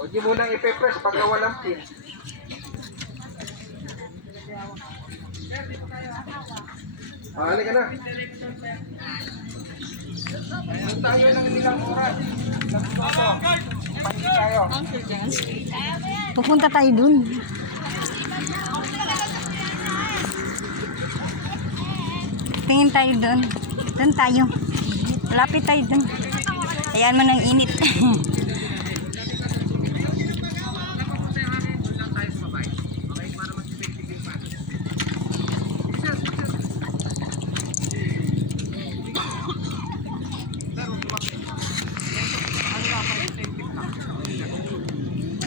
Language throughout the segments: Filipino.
Huwag niyo munang ipe-press pagka walang pin. Hali ka na. Tayo ng ilang oras. Pati tayo. Pupunta tayo dun. Tingin tayo dun. Dun tayo. Lapit tayo dun. Ayan mo ng init.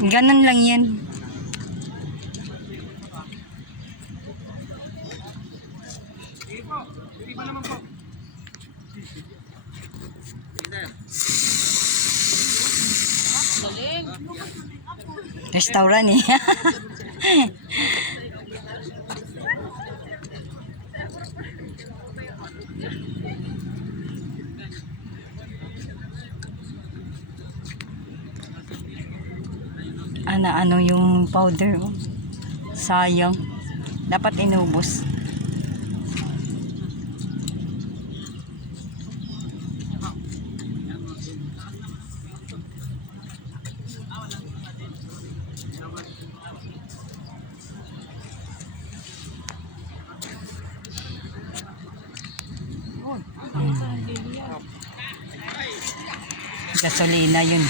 Ganun lang yan. Restaurant eh. Ano yung powder, oh. Sayang, dapat inubos. Gasolina yun.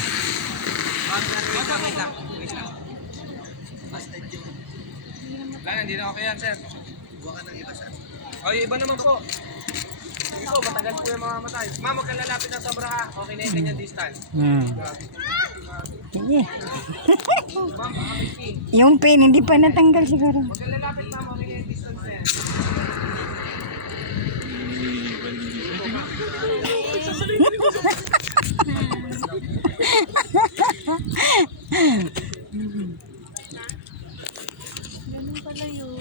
Wala, hindi na okay yan, sir. Buwa ka ng iba, sir. O, yung iba naman po. Sige po, matagal po yung mamamatay. Ma'am, huwag kang lalapit ng sobra ha. Okay na yung ganyan distance. Sige. Ma'am, baka may pin. Yung pin, hindi pa natanggal siguro. Huwag kang lalapit, ma'am. Okay na yung distance na yan. Ganun pala yun.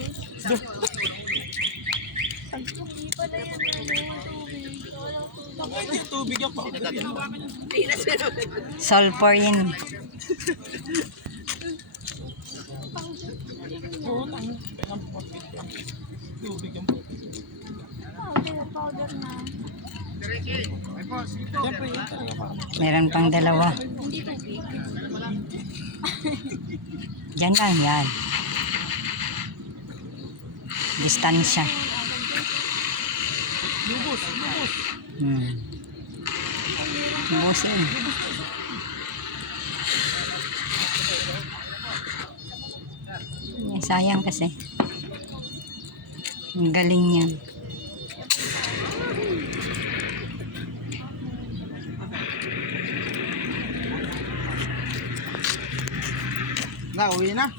Hindi pala yan tubig. Sulfur yun. Powder na. Meron pang dalawa. Yan lang yan. Distansya. Lubusin. Sayang kasi. Ang galing niyan. Na, uwi na.